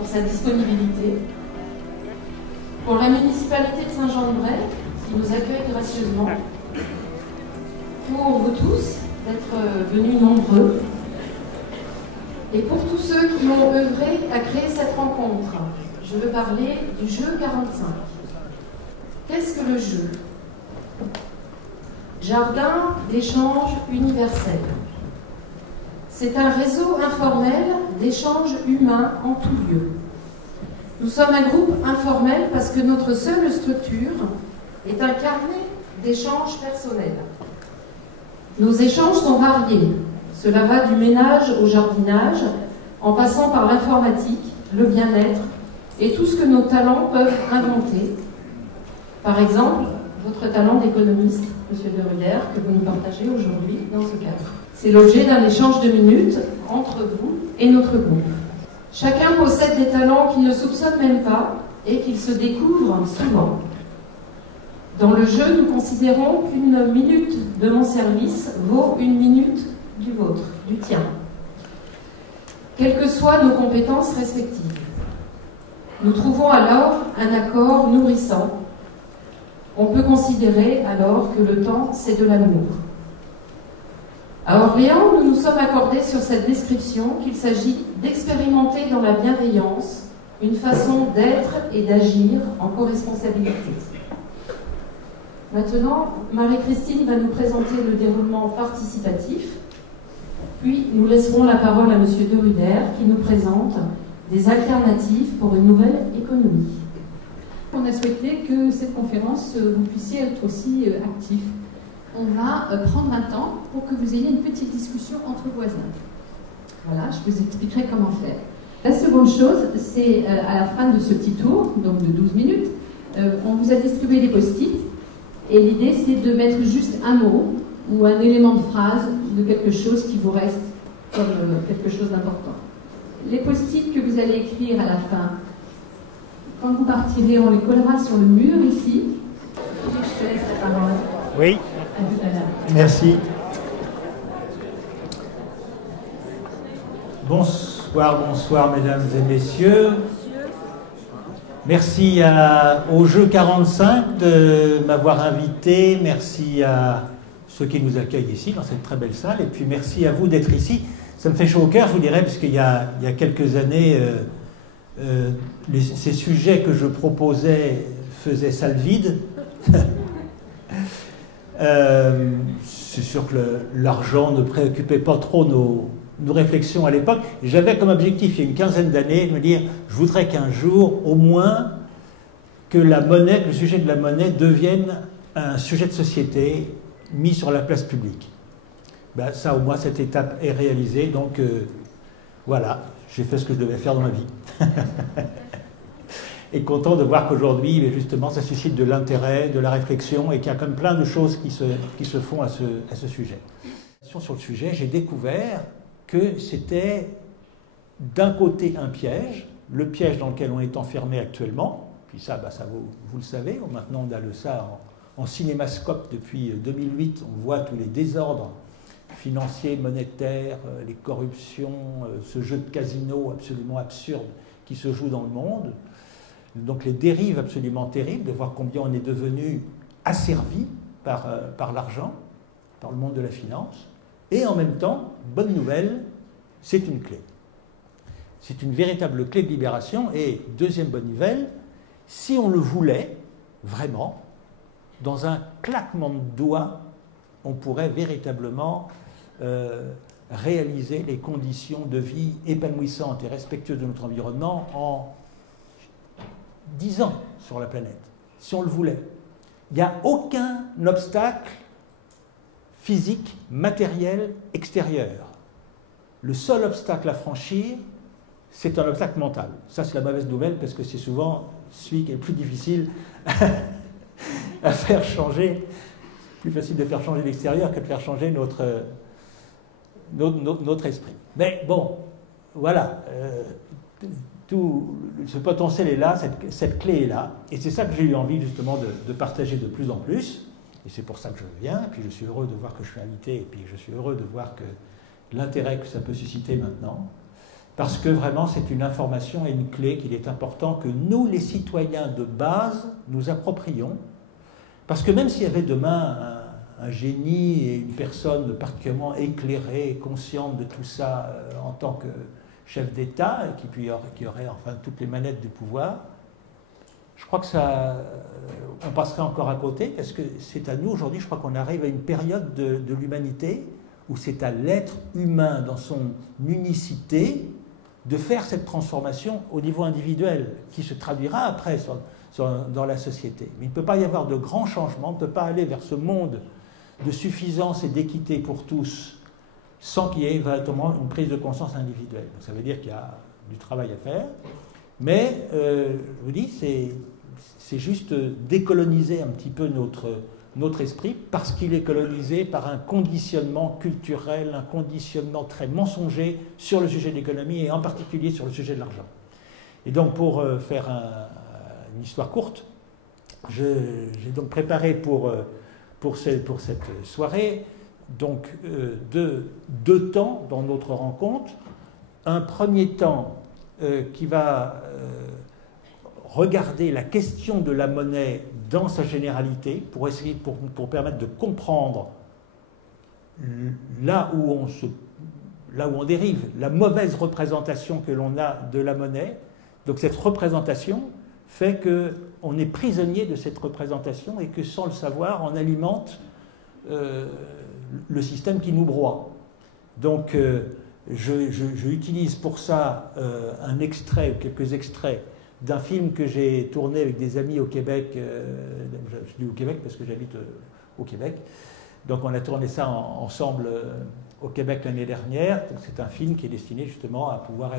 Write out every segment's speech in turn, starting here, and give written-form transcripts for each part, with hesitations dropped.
pour sa disponibilité, pour la municipalité de Saint-Jean-de-Bray, qui nous accueille gracieusement, pour vous tous d'être venus nombreux, et pour tous ceux qui ont œuvré à créer cette rencontre. Je veux parler du jeu 45. Qu'est-ce que le jeu? Jardin d'échange universel. C'est un réseau informel d'échanges humains en tout lieu. Nous sommes un groupe informel parce que notre seule structure est un carnet d'échanges personnels. Nos échanges sont variés. Cela va du ménage au jardinage, en passant par l'informatique, le bien-être et tout ce que nos talents peuvent inventer. Par exemple, votre talent d'économiste, Monsieur de Ruder, que vous nous partagez aujourd'hui dans ce cadre. C'est l'objet d'un échange de minutes entre vous et notre groupe. Chacun possède des talents qu'il ne soupçonne même pas et qu'il se découvre souvent. Dans le jeu, nous considérons qu'une minute de mon service vaut une minute du vôtre, du tien, quelles que soient nos compétences respectives. Nous trouvons alors un accord nourrissant. On peut considérer alors que le temps, c'est de l'amour. À Orléans, nous nous sommes accordés sur cette description qu'il s'agit d'expérimenter dans la bienveillance une façon d'être et d'agir en co-responsabilité. Maintenant, Marie-Christine va nous présenter le déroulement participatif. Puis, nous laisserons la parole à M. de Ruder qui nous présente des alternatives pour une nouvelle économie. On a souhaité que cette conférence, vous puissiez être aussi actifs. On va prendre un temps pour que vous ayez une petite discussion entre voisins. Voilà, je vous expliquerai comment faire. La seconde chose, c'est à la fin de ce petit tour, donc de 12 minutes, on vous a distribué des post-it. Et l'idée, c'est de mettre juste un mot ou un élément de phrase de quelque chose qui vous reste comme quelque chose d'important. Les post-it que vous allez écrire à la fin, quand vous partirez, on les collera sur le mur ici. Je te laisse la parole. Oui. À tout à l'heure. Merci. Bonsoir, bonsoir mesdames et messieurs. Merci au jeu 45 de m'avoir invité. Merci à ceux qui nous accueillent ici, dans cette très belle salle. Et puis merci à vous d'être ici. Ça me fait chaud au cœur, je vous dirais, parce qu'il y a quelques années, ces sujets que je proposais faisaient salle vide. C'est sûr que l'argent ne préoccupait pas trop nos réflexions à l'époque. J'avais comme objectif, il y a une quinzaine d'années, de me dire, je voudrais qu'un jour, au moins, que le sujet de la monnaie devienne un sujet de société mis sur la place publique. Ben, ça, au moins, cette étape est réalisée. Donc, voilà, j'ai fait ce que je devais faire dans ma vie. Et content de voir qu'aujourd'hui, justement, ça suscite de l'intérêt, de la réflexion, et qu'il y a quand même plein de choses qui se font à ce sujet. Sur le sujet, j'ai découvert que c'était d'un côté un piège, le piège dans lequel on est enfermé actuellement, puis ça, vous le savez, maintenant on a ça en cinémascope depuis 2008, on voit tous les désordres financiers, monétaires, les corruptions, ce jeu de casino absolument absurde qui se joue dans le monde, donc les dérives absolument terribles, de voir combien on est devenu asservi par l'argent, par le monde de la finance. Et en même temps, bonne nouvelle, c'est une clé. C'est une véritable clé de libération. Et deuxième bonne nouvelle, si on le voulait vraiment, dans un claquement de doigts, on pourrait véritablement réaliser les conditions de vie épanouissantes et respectueuses de notre environnement en 10 ans sur la planète, si on le voulait. Il n'y a aucun obstacle physique, matériel, extérieur. Le seul obstacle à franchir, c'est un obstacle mental. Ça, c'est la mauvaise nouvelle, parce que c'est souvent celui qui est le plus difficile à faire changer. Plus facile de faire changer l'extérieur que de faire changer notre esprit. Mais bon, voilà. Tout ce potentiel est là, cette clé est là. Et c'est ça que j'ai eu envie, justement, de partager de plus en plus. Et c'est pour ça que je viens, et puis je suis heureux de voir que je suis invité, et puis je suis heureux de voir que l'intérêt que ça peut susciter maintenant. parce que vraiment c'est une information et une clé qu'il est important que nous, les citoyens de base, nous approprions, parce que même s'il y avait demain un génie et une personne particulièrement éclairée et consciente de tout ça en tant que chef d'État, et qui aurait enfin toutes les manettes du pouvoir, je crois que on passerait encore à côté, parce que c'est à nous aujourd'hui, je crois qu'on arrive à une période de l'humanité où c'est à l'être humain dans son unicité de faire cette transformation au niveau individuel, qui se traduira après dans la société. Mais il ne peut pas y avoir de grands changements, on ne peut pas aller vers ce monde de suffisance et d'équité pour tous sans qu'il y ait véritablement une prise de conscience individuelle. Donc ça veut dire qu'il y a du travail à faire, mais je vous dis, c'est juste décoloniser un petit peu notre esprit, parce qu'il est colonisé par un conditionnement culturel, un conditionnement très mensonger sur le sujet de l'économie et en particulier sur le sujet de l'argent. Et donc pour faire une histoire courte, j'ai donc préparé pour cette soirée donc deux temps dans notre rencontre. Un premier temps qui va regarder la question de la monnaie dans sa généralité pour essayer pour permettre de comprendre là où on dérive, la mauvaise représentation que l'on a de la monnaie. Donc cette représentation fait qu'on est prisonnier de cette représentation et que sans le savoir, on alimente le système qui nous broie. Donc je utilise pour ça un extrait, quelques extraits d'un film que j'ai tourné avec des amis au Québec. Je dis au Québec parce que j'habite au Québec. Donc on a tourné ça ensemble au Québec l'année dernière. C'est un film qui est destiné justement à pouvoir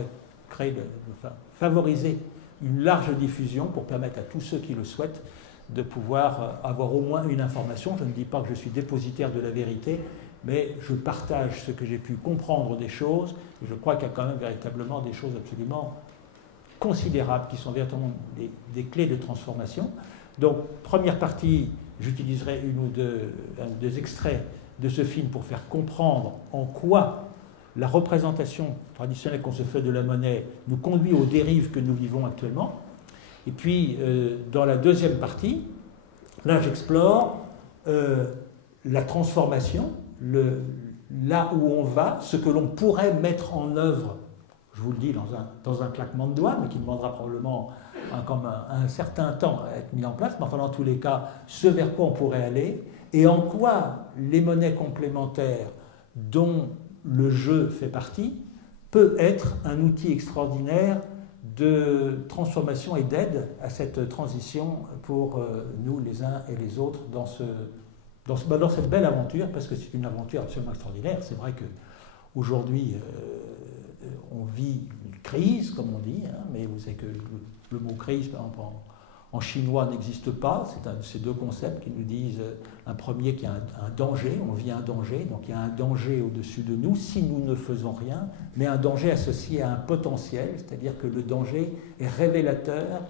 favoriser une large diffusion pour permettre à tous ceux qui le souhaitent de pouvoir avoir au moins une information. Je ne dis pas que je suis dépositaire de la vérité, mais je partage ce que j'ai pu comprendre des choses, et je crois qu'il y a quand même véritablement des choses absolument considérables qui sont véritablement des clés de transformation. Donc, première partie, j'utiliserai une ou deux extraits de ce film pour faire comprendre en quoi la représentation traditionnelle qu'on se fait de la monnaie nous conduit aux dérives que nous vivons actuellement. Et puis, dans la deuxième partie, là, j'explore la transformation, là où on va, ce que l'on pourrait mettre en œuvre, je vous le dis, dans un claquement de doigts, mais qui demandera probablement un certain temps à être mis en place, mais enfin, dans tous les cas, ce vers quoi on pourrait aller, et en quoi les monnaies complémentaires dont le jeu fait partie peut être un outil extraordinaire de transformation et d'aide à cette transition pour nous, les uns et les autres, dans cette belle aventure, parce que c'est une aventure absolument extraordinaire. C'est vrai qu'aujourd'hui, on vit une crise, comme on dit, hein, mais vous savez que le mot crise, par exemple, en chinois n'existe pas. C'est un de ces deux concepts qui nous disent, un premier qui est un danger, on vit un danger, donc il y a un danger au-dessus de nous si nous ne faisons rien, mais un danger associé à un potentiel, c'est-à-dire que le danger est révélateur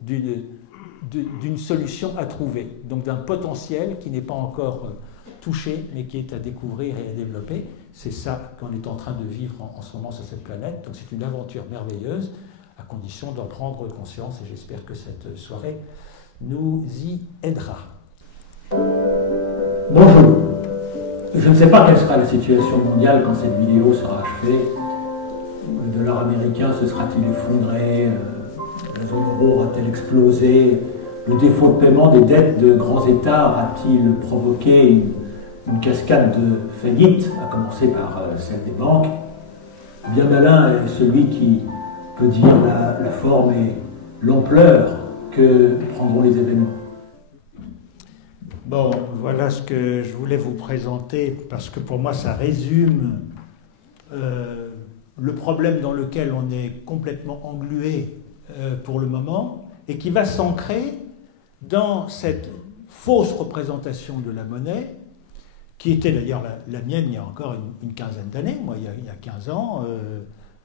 d'une solution à trouver, donc d'un potentiel qui n'est pas encore touché, mais qui est à découvrir et à développer. C'est ça qu'on est en train de vivre en ce moment sur cette planète, donc c'est une aventure merveilleuse, à condition d'en prendre conscience, et j'espère que cette soirée nous y aidera. Bonjour. Je ne sais pas quelle sera la situation mondiale quand cette vidéo sera achevée. Le dollar américain se sera-t-il effondré? La zone euro aura-t-elle explosé? Le défaut de paiement des dettes de grands États aura-t-il provoqué une cascade de faillites, à commencer par celle des banques? Bien malin est celui qui peut dire la forme et l'ampleur que prendront les événements. Bon, voilà ce que je voulais vous présenter, parce que pour moi ça résume le problème dans lequel on est complètement englué pour le moment, et qui va s'ancrer dans cette fausse représentation de la monnaie, qui était d'ailleurs la mienne il y a encore une quinzaine d'années. Moi, il y a 15 ans,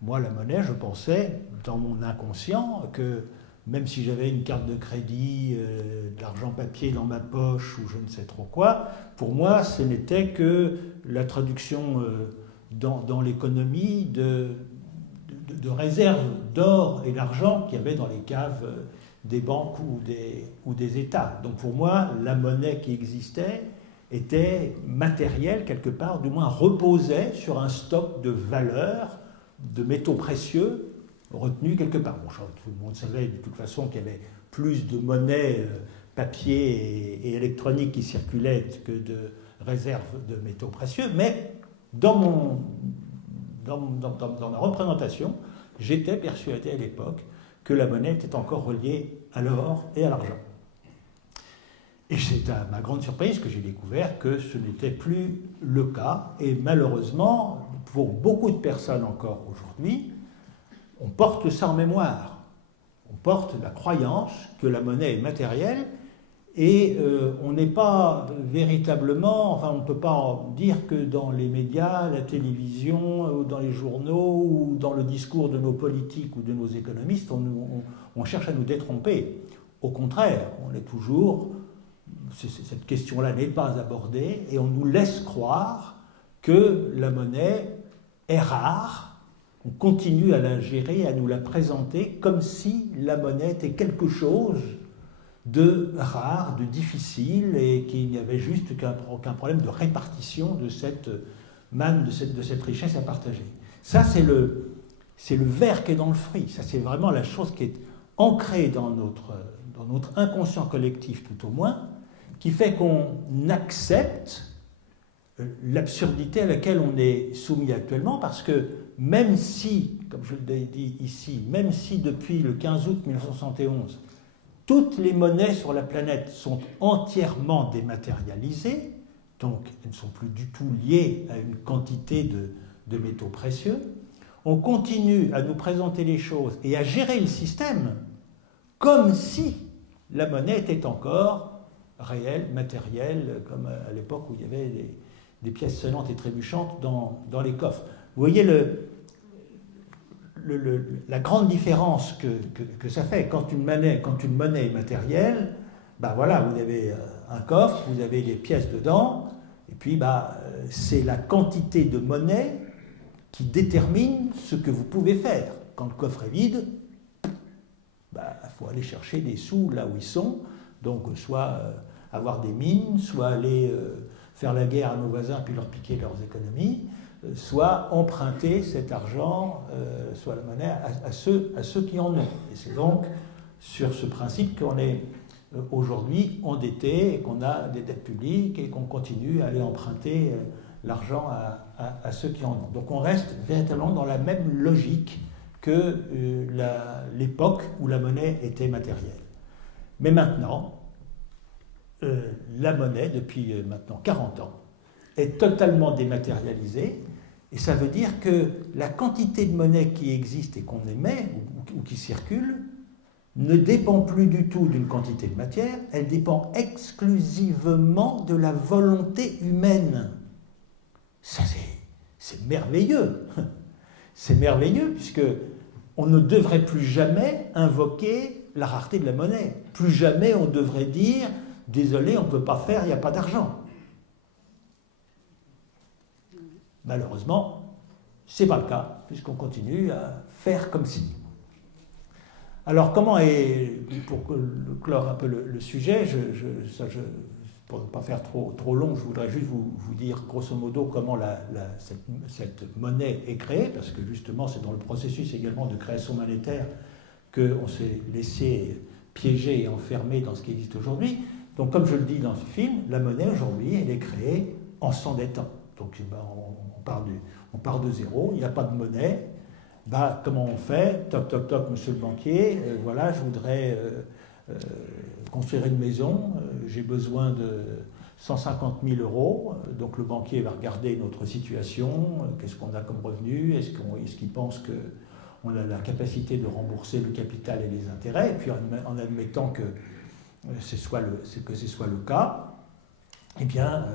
moi, la monnaie, je pensais, dans mon inconscient, que même si j'avais une carte de crédit, de l'argent papier dans ma poche ou je ne sais trop quoi, pour moi, ce n'était que la traduction dans l'économie de réserves d'or et d'argent qu'il y avait dans les caves des banques ou des États. Donc pour moi, la monnaie qui existait était matérielle quelque part, du moins reposait sur un stock de valeurs, de métaux précieux retenus quelque part. Bon, tout le monde savait de toute façon qu'il y avait plus de monnaie papier et électronique qui circulait que de réserves de métaux précieux, mais dans ma représentation, j'étais persuadé à l'époque que la monnaie était encore reliée à l'or et à l'argent. Et c'est à ma grande surprise que j'ai découvert que ce n'était plus le cas. Et malheureusement, pour beaucoup de personnes encore aujourd'hui, on porte ça en mémoire. On porte la croyance que la monnaie est matérielle et on n'est pas véritablement, enfin on ne peut pas dire que dans les médias, la télévision, ou dans les journaux, ou dans le discours de nos politiques ou de nos économistes, on cherche à nous détromper. Au contraire, on est toujours... Cette question-là n'est pas abordée et on nous laisse croire que la monnaie est rare. On continue à la gérer, à nous la présenter comme si la monnaie était quelque chose de rare, de difficile et qu'il n'y avait juste qu'un problème de répartition de cette manne, de cette richesse à partager. Ça, c'est le ver qui est dans le fruit. Ça, c'est vraiment la chose qui est ancrée dans notre inconscient collectif, tout au moins, qui fait qu'on accepte l'absurdité à laquelle on est soumis actuellement, parce que même si, comme je l'ai dit ici, même si depuis le 15 août 1971, toutes les monnaies sur la planète sont entièrement dématérialisées, donc elles ne sont plus du tout liées à une quantité de métaux précieux, on continue à nous présenter les choses et à gérer le système comme si la monnaie était encore réelle, matérielle, comme à l'époque où il y avait des pièces sonnantes et trébuchantes dans les coffres. Vous voyez la grande différence que ça fait. Quand une monnaie est matérielle, ben voilà, vous avez un coffre, vous avez des pièces dedans, et puis c'est la quantité de monnaie qui détermine ce que vous pouvez faire. Quand le coffre est vide, il faut aller chercher des sous là où ils sont, donc soit avoir des mines, soit aller faire la guerre à nos voisins puis leur piquer leurs économies, soit emprunter cet argent, soit la monnaie, à ceux qui en ont. Et c'est donc sur ce principe qu'on est aujourd'hui endetté, et qu'on a des dettes publiques, et qu'on continue à aller emprunter l'argent à ceux qui en ont. Donc on reste véritablement dans la même logique que l'époque où la monnaie était matérielle. Mais maintenant, la monnaie, depuis maintenant 40 ans, est totalement dématérialisée, et ça veut dire que la quantité de monnaie qui existe et qu'on émet, ou qui circule, ne dépend plus du tout d'une quantité de matière, elle dépend exclusivement de la volonté humaine. Ça, c'est merveilleux. C'est merveilleux, puisque on ne devrait plus jamais invoquer la rareté de la monnaie. Plus jamais on devrait dire « désolé, on ne peut pas faire, il n'y a pas d'argent ». Malheureusement, ce n'est pas le cas, puisqu'on continue à faire comme si. Alors, comment est, pour clore un peu le sujet, pour ne pas faire trop long, je voudrais juste vous dire grosso modo comment cette monnaie est créée, parce que justement c'est dans le processus également de création monétaire qu'on s'est laissé piéger et enfermer dans ce qui existe aujourd'hui. Donc comme je le dis dans ce film, la monnaie aujourd'hui elle est créée en s'endettant. Donc on part de zéro, il n'y a pas de monnaie. Comment on fait? Toc, toc, toc, monsieur le banquier, voilà, je voudrais construire une maison, j'ai besoin de 150 000 euros, donc le banquier va regarder notre situation, qu'est-ce qu'on a comme revenu, est-ce qu'il pense qu'on a la capacité de rembourser le capital et les intérêts, et puis en admettant que ce soit le cas, eh bien,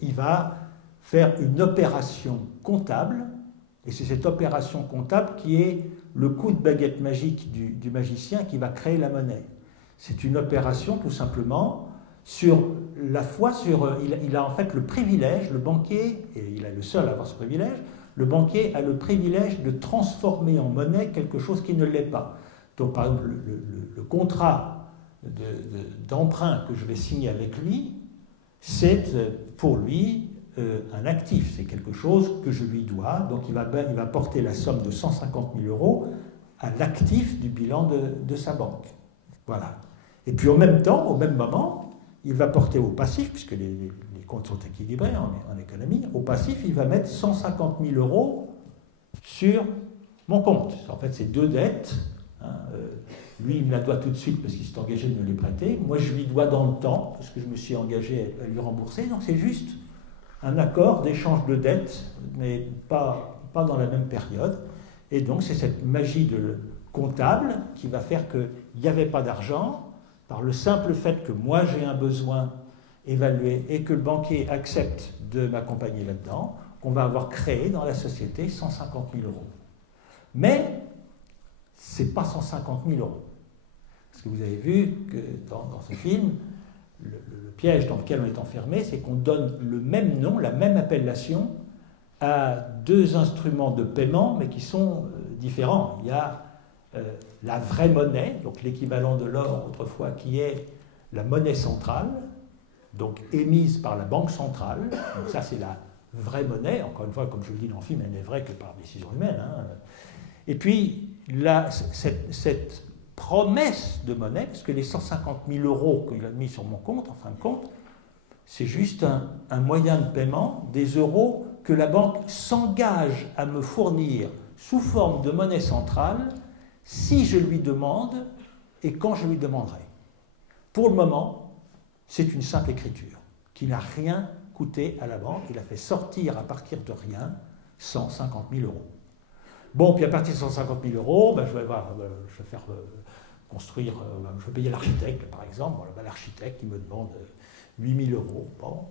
il va faire une opération comptable. Et c'est cette opération comptable qui est le coup de baguette magique du magicien qui va créer la monnaie. C'est une opération tout simplement sur la foi, il a en fait le privilège, le banquier, et il est le seul à avoir ce privilège, le banquier a le privilège de transformer en monnaie quelque chose qui ne l'est pas. Donc, par exemple, le contrat d'emprunt que je vais signer avec lui, c'est pour lui un actif, c'est quelque chose que je lui dois, donc il va porter la somme de 150 000 euros à l'actif du bilan de sa banque. Voilà. Et puis, en même temps, au même moment, il va porter au passif, puisque les comptes sont équilibrés en économie, au passif, il va mettre 150 000 euros sur mon compte. En fait, c'est deux dettes. Lui, il me la doit tout de suite parce qu'il s'est engagé de me les prêter. Moi, je lui dois dans le temps, parce que je me suis engagé à lui rembourser. Donc, c'est juste un accord d'échange de dettes, mais pas dans la même période. Et donc, c'est cette magie de comptable qui va faire qu'il n'y avait pas d'argent, par le simple fait que moi j'ai un besoin évalué et que le banquier accepte de m'accompagner là-dedans, qu'on va avoir créé dans la société 150 000 euros. Mais ce n'est pas 150 000 euros. Parce que vous avez vu que dans ce film, le piège dans lequel on est enfermé, c'est qu'on donne le même nom, la même appellation à deux instruments de paiement, mais qui sont différents. Il y a la vraie monnaie, donc l'équivalent de l'or autrefois, qui est la monnaie centrale, donc émise par la banque centrale. Donc ça, c'est la vraie monnaie. Encore une fois, comme je le dis dans le film, elle n'est vraie que par décision humaine. Et puis, cette promesse de monnaie, parce que les 150 000 euros qu'il a mis sur mon compte, en fin de compte, c'est juste un moyen de paiement des euros que la banque s'engage à me fournir sous forme de monnaie centrale si je lui demande et quand je lui demanderai. Pour le moment, c'est une simple écriture qui n'a rien coûté à la banque. Il a fait sortir à partir de rien 150 000 euros. Bon, puis à partir de 150 000 euros, je vais faire construire, je vais payer l'architecte par exemple. Bon, l'architecte il me demande 8 000 euros. Bon.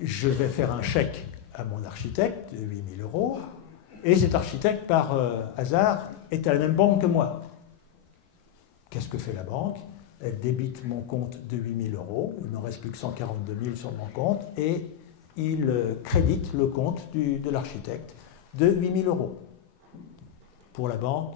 Je vais faire un chèque à mon architecte de 8 000 euros. Et cet architecte, par hasard, est à la même banque que moi. Qu'est-ce que fait la banque? Elle débite mon compte de 8 000 euros, il n'en reste plus que 142 000 sur mon compte, et il crédite le compte de l'architecte de 8 000 euros. Pour la banque,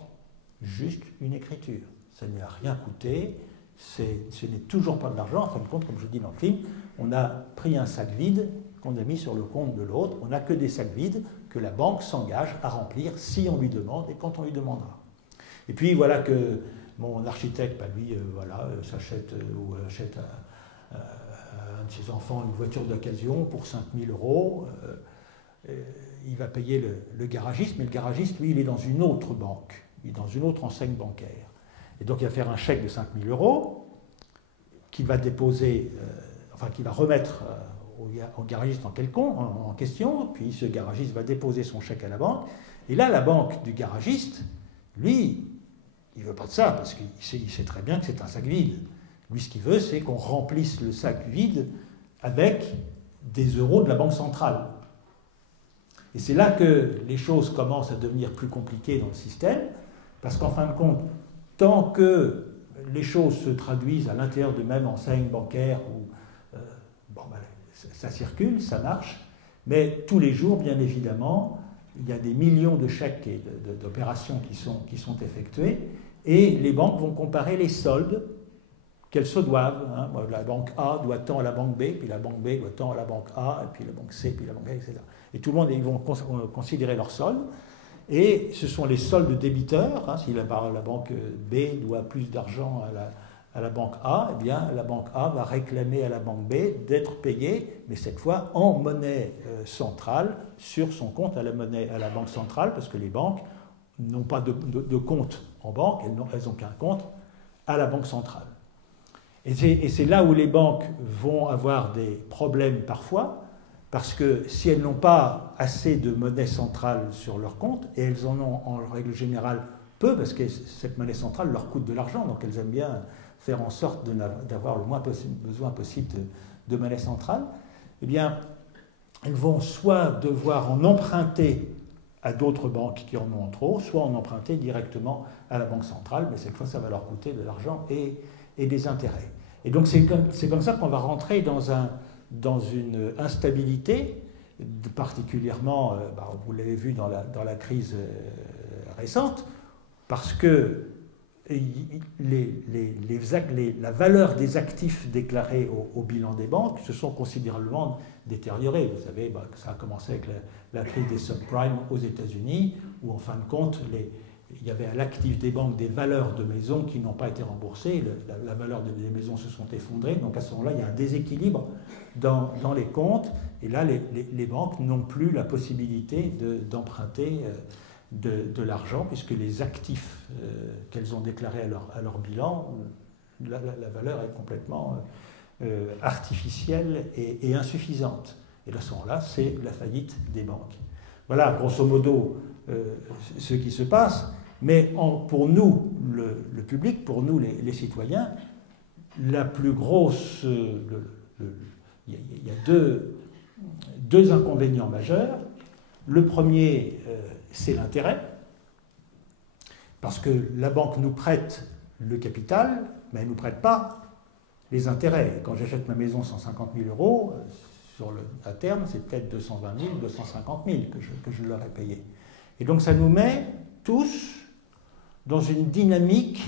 juste une écriture. Ça ne lui a rien coûté, ce n'est toujours pas de l'argent. En fin de compte, comme je dis dans le film, on a pris un sac vide qu'on a mis sur le compte de l'autre. On n'a que des sacs vides que la banque s'engage à remplir si on lui demande et quand on lui demandera. Et puis voilà que mon architecte, lui, s'achète ou achète à un de ses enfants une voiture d'occasion pour 5 000 euros. Il va payer le garagiste, mais le garagiste, lui, il est dans une autre banque, il est dans une autre enseigne bancaire. Et donc il va faire un chèque de 5 000 euros qu'il va déposer, qu'il va remettre au garagiste en question, puis ce garagiste va déposer son chèque à la banque, et là la banque du garagiste, lui, il ne veut pas de ça, parce qu'il sait très bien que c'est un sac vide. Lui, ce qu'il veut, c'est qu'on remplisse le sac vide avec des euros de la banque centrale. Et c'est là que les choses commencent à devenir plus compliquées dans le système, parce qu'en fin de compte, tant que les choses se traduisent à l'intérieur de même enseigne bancaire où ça circule, ça marche, mais tous les jours, bien évidemment, il y a des millions de chèques et d'opérations qui sont effectuées, et les banques vont comparer les soldes qu'elles se doivent. La banque A doit tant à la banque B, puis la banque B doit tant à la banque A, et puis la banque C, puis la banque A, etc. Et tout le monde, ils vont considérer leurs soldes, et ce sont les soldes débiteurs. Si la banque B doit plus d'argent à la banque A, eh bien la banque A va réclamer à la banque B d'être payée, mais cette fois en monnaie centrale, sur son compte à la banque centrale, parce que les banques n'ont pas de compte en banque, elles n'ont qu'un compte à la banque centrale. Et c'est là où les banques vont avoir des problèmes parfois, parce que si elles n'ont pas assez de monnaie centrale sur leur compte, et elles en ont en règle générale peu, parce que cette monnaie centrale leur coûte de l'argent, donc elles aiment bien faire en sorte d'avoir le moins besoin possible de monnaie centrale, eh bien, elles vont soit devoir en emprunter à d'autres banques qui en ont trop, soit en emprunter directement à la banque centrale, mais cette fois, ça va leur coûter de l'argent et des intérêts. Et donc, c'est comme ça qu'on va rentrer dans une instabilité, particulièrement, vous l'avez vu dans la crise récente, parce que la valeur des actifs déclarés au bilan des banques se sont considérablement détériorés. Vous savez, ça a commencé avec la crise des subprimes aux États-Unis, où en fin de compte, il y avait à l'actif des banques des valeurs de maisons qui n'ont pas été remboursées. La valeur des maisons se sont effondrées. Donc à ce moment-là, il y a un déséquilibre dans les comptes. Et là, les banques n'ont plus la possibilité d'emprunter de l'argent, puisque les actifs qu'elles ont déclarés à leur bilan, la valeur est complètement artificielle et insuffisante. Et à ce moment-là, c'est la faillite des banques. Voilà, grosso modo, ce qui se passe. Mais pour nous, le public, pour nous, les citoyens, la plus grosse... il y a deux inconvénients majeurs. Le premier, c'est l'intérêt, parce que la banque nous prête le capital, mais elle ne nous prête pas les intérêts. Quand j'achète ma maison 150 000 euros, à terme, c'est peut-être 220 000, 250 000 que je leur ai payé. Et donc ça nous met tous dans une dynamique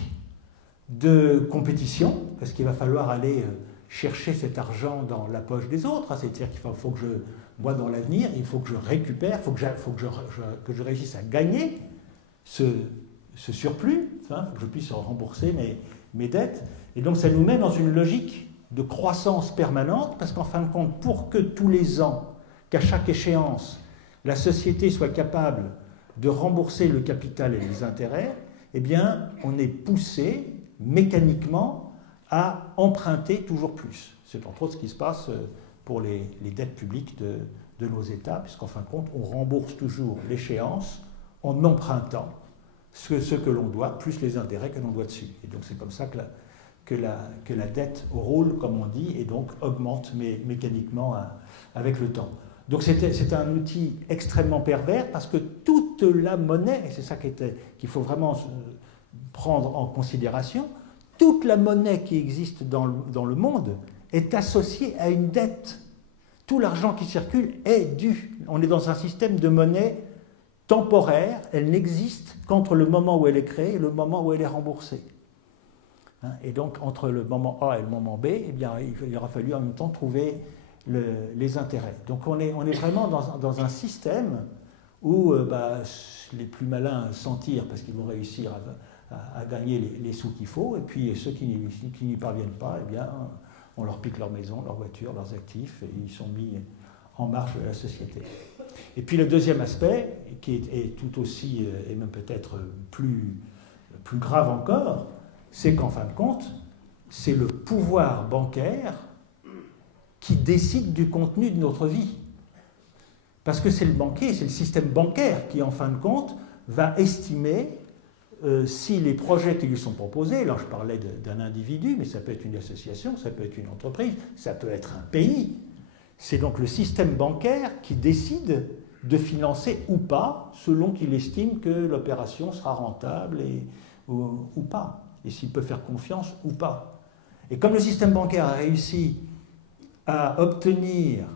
de compétition, parce qu'il va falloir aller chercher cet argent dans la poche des autres. C'est-à-dire qu'il faut que moi, dans l'avenir, il faut que je récupère, il faut que je réussisse à gagner ce surplus, il faut que je puisse rembourser mes dettes. Et donc ça nous met dans une logique de croissance permanente, parce qu'en fin de compte, pour que tous les ans, qu'à chaque échéance, la société soit capable de rembourser le capital et les intérêts, eh bien, on est poussé mécaniquement à emprunter toujours plus. C'est entre autres ce qui se passe pour les dettes publiques de nos États, puisqu'en fin de compte, on rembourse toujours l'échéance en empruntant ce que l'on doit, plus les intérêts que l'on doit dessus. Et donc c'est comme ça que la dette roule, comme on dit, et donc augmente mécaniquement avec le temps. Donc c'est un outil extrêmement pervers, parce que toute la monnaie, et c'est ça qu'il faut vraiment prendre en considération, toute la monnaie qui existe dans le monde est associée à une dette. Tout l'argent qui circule est dû. On est dans un système de monnaie temporaire, elle n'existe qu'entre le moment où elle est créée et le moment où elle est remboursée. Et donc, entre le moment A et le moment B, eh bien, il aura fallu en même temps trouver les intérêts. Donc, on est vraiment dans un système où les plus malins s'en tirent parce qu'ils vont réussir à gagner les sous qu'il faut, et puis ceux qui n'y parviennent pas, eh bien, on leur pique leur maison, leur voiture, leurs actifs, et ils sont mis en marge de la société. Et puis le deuxième aspect, qui est tout aussi, et même peut-être plus grave encore, c'est qu'en fin de compte, c'est le pouvoir bancaire qui décide du contenu de notre vie. Parce que c'est le banquier, c'est le système bancaire qui, en fin de compte, va estimer si les projets qui lui sont proposés, là je parlais d'un individu, mais ça peut être une association, ça peut être une entreprise, ça peut être un pays. C'est donc le système bancaire qui décide de financer ou pas, selon qu'il estime que l'opération sera rentable ou pas, et s'il peut faire confiance ou pas. Et comme le système bancaire a réussi à obtenir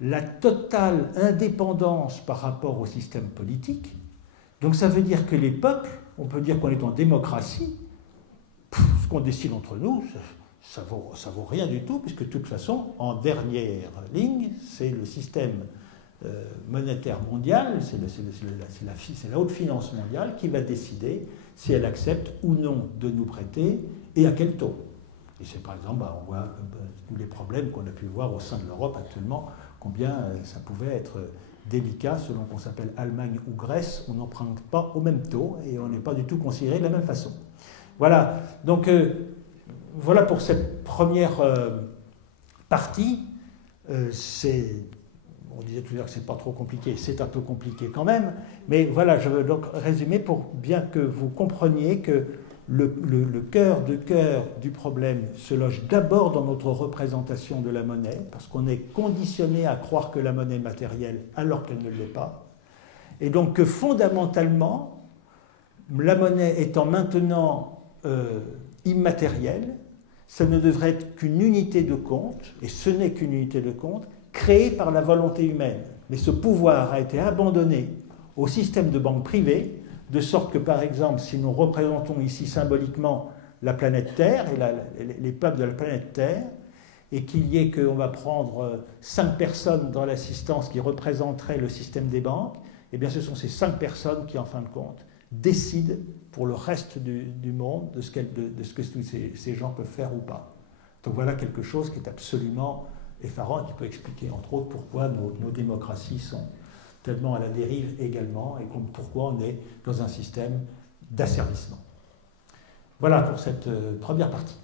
la totale indépendance par rapport au système politique, donc ça veut dire que les peuples, on peut dire qu'on est en démocratie, ce qu'on décide entre nous, ça vaut rien du tout, puisque de toute façon, en dernière ligne, c'est le système monétaire mondial, c'est la haute finance mondiale qui va décider si elle accepte ou non de nous prêter et à quel taux. Et c'est par exemple, on voit tous les problèmes qu'on a pu voir au sein de l'Europe actuellement, combien ça pouvait être délicat selon qu'on s'appelle Allemagne ou Grèce, on n'emprunte pas au même taux et on n'est pas du tout considéré de la même façon. Voilà, donc voilà pour cette première partie. On disait tout à l'heure que c'est pas trop compliqué, c'est un peu compliqué quand même, mais voilà, je veux donc résumer pour bien que vous compreniez que le cœur du problème se loge d'abord dans notre représentation de la monnaie, parce qu'on est conditionné à croire que la monnaie est matérielle alors qu'elle ne l'est pas, et donc que fondamentalement, la monnaie étant maintenant immatérielle, ça ne devrait être qu'une unité de compte, et ce n'est qu'une unité de compte, créée par la volonté humaine. Mais ce pouvoir a été abandonné au système de banque privée, de sorte que, par exemple, si nous représentons ici symboliquement la planète Terre et les peuples de la planète Terre, et qu'il y ait qu'on va prendre 5 personnes dans l'assistance qui représenteraient le système des banques, eh bien ce sont ces 5 personnes qui, en fin de compte, décident pour le reste du monde de ce que tous ces gens peuvent faire ou pas. Donc voilà quelque chose qui est absolument effarant et qui peut expliquer, entre autres, pourquoi nos démocraties sont tellement à la dérive également et pourquoi on est dans un système d'asservissement. Voilà pour cette première partie.